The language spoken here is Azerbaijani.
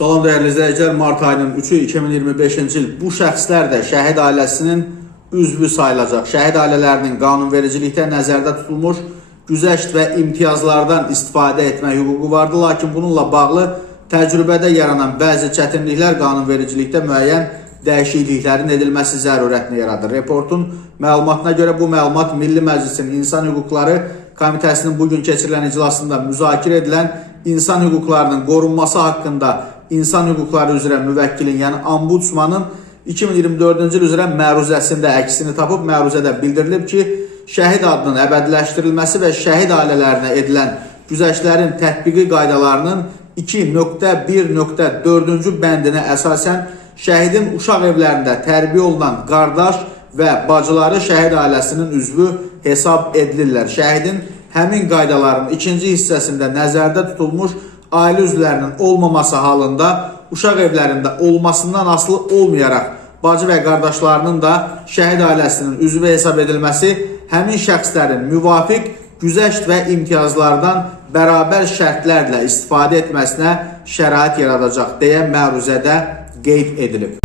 Salam dəyərli izləyicilər, mart ayının 3-ü 2025-ci il bu şəxslər də şəhid ailəsinin üzvü sayılacaq. Şəhid ailələrinin qanunvericilikdə nəzərdə tutulmuş güzəşt və imtiyazlardan istifadə etmə hüququ vardı. Lakin bununla bağlı təcrübədə yaranan bəzi çətinliklər qanunvericilikdə müəyyən dəyişikliklərin edilməsi zərurətini yaradır. Reportun məlumatına görə bu məlumat Milli Məclisin İnsan Hüquqları Komitəsinin bugün keçirilən iclasında müzakirə edilən insan hüquqlarının qorunması haqqında İnsan Hüquqları üzrə müvəkkilin, yəni Ombudsmanın 2024-cü il üzrə məruzəsində əksini tapıb. Məruzədə bildirilib ki, şəhid adının əbədiləşdirilməsi və şəhid ailələrinə edilən güzəştlərin tətbiqi qaydalarının 2.1.4-cü bəndinə əsasən şəhidin uşaq evlərində tərbiyə olunan qardaş və bacıları şəhid ailəsinin üzvü hesab edilirlər. Şəhidin həmin qaydaların ikinci hissəsində nəzərdə tutulmuş ailə üzvlərinin olmaması halında uşaq evlərində olmasından asılı olmayaraq bacı və qardaşlarının da şəhid ailəsinin üzvü hesab edilməsi həmin şəxslərin müvafiq güzəşt və imtiyazlardan bərabər şərtlərlə istifadə etməsinə şərait yaradacaq deyə məruzədə qeyd edilib.